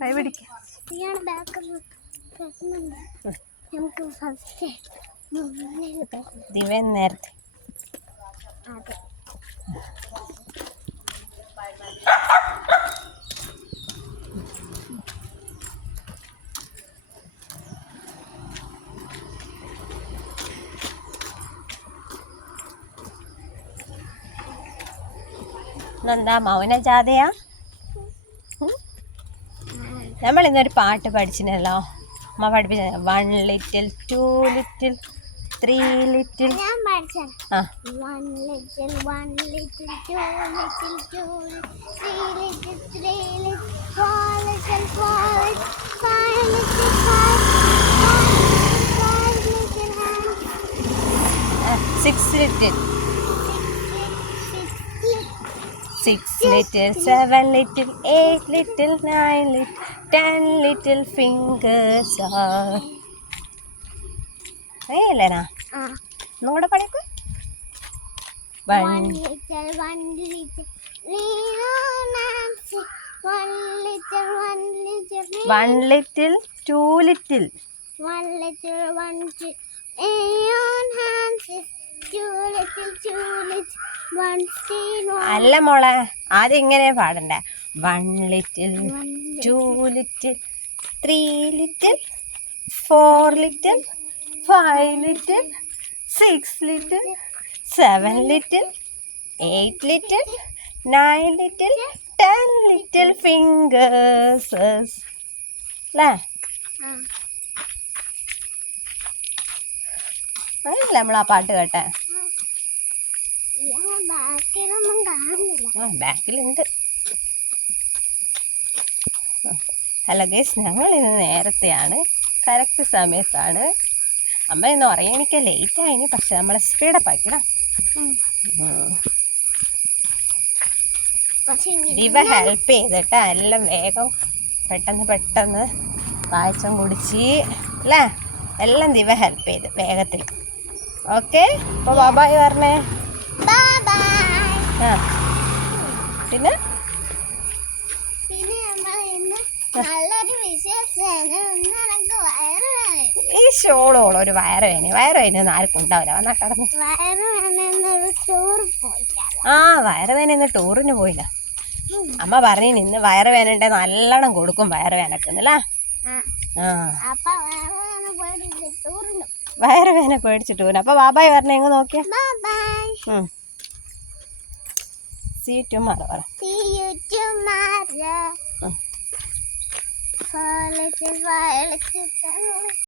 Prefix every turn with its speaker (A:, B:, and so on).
A: കൈ പിടിക്ക. നേരത്തെ.
B: എന്താ
A: മൗന മൗനജാതയാ നമ്മൾ ഇന്നൊരു പാട്ട് പഠിച്ചിനല്ലോ അമ്മ പഠിപ്പിച്ച one little two little three little
B: ഞാൻ ലിറ്റിൽ
A: ആ
B: one little, two little, two little, three little, three little, four little, four little, five little, five, five little hands,
A: six little
B: six, six,
A: six little seven little eight little nine little ten little fingers ഏല്ലേനാ
B: ah,
A: ഒന്നുകൂടെ പഠിക്കും
B: one little, one little, little Nancy, one little, one little, one little, two little. One little, one little,
A: അല്ല മോളെ ആദ്യം ഇങ്ങനെ പാടണ്ടേ? One little two little three little four little five little six little seven little eight little nine little ten little fingers അല്ലേ? അല്ല നമ്മൾ ആ പാട്ട് കേട്ടെ?
B: ബാക്കിലൊന്നും കാണുന്നില്ല.
A: ആ ബാക്കിലുണ്ട്. ഹലോ ഗേസ് ഞങ്ങൾ ഇന്ന് നേരത്തെയാണ് കറക്റ്റ് സമയത്താണ്. അമ്മ ഇന്ന് ഉറങ്ങിയെനിക്ക് ലേറ്റ് ആയിന് പക്ഷെ നമ്മളെ സ്പീഡപ്പ്.
B: പക്ഷെ
A: ദിവ ഹെൽപ്പ് ചെയ്തിട്ട് എല്ലാം വേഗം പെട്ടെന്ന് പെട്ടെന്ന് പായസം കുടിച്ച് അല്ലേ എല്ലാം ദിവ ഹെൽപ്പ് ചെയ്ത് വേഗത്തിൽ. ഓക്കെ അപ്പോൾ ബാബായി പറഞ്ഞേ ആ. പിന്നെ? ഈ ഷോളോളോ ഒരു വയറ് വേന വയറ് വേന ആർക്കും ഉണ്ടാവില്ല. വന്നാ കടന്നു. ആ വയറുവേന ഇന്ന് ടൂറിന് പോയില്ല. അമ്മ പറഞ്ഞു ഇന്ന് വയറ് വേനണ്ടേ നല്ലോണം കൊടുക്കും വയറ് വേനക്കെന്നല്ലേ ആ.
B: അപ്പൊ വയറ് വേദന പോയിട്ട് ടൂറിന്.
A: വയറ് വേന പേടിച്ചിട്ട് പോകുന്നു അപ്പൊ ബാബായി പറഞ്ഞ എങ്ങ് നോക്കിയ?
B: ബൈ ബൈ
A: സീറ്റും പറ
B: See you tomorrow.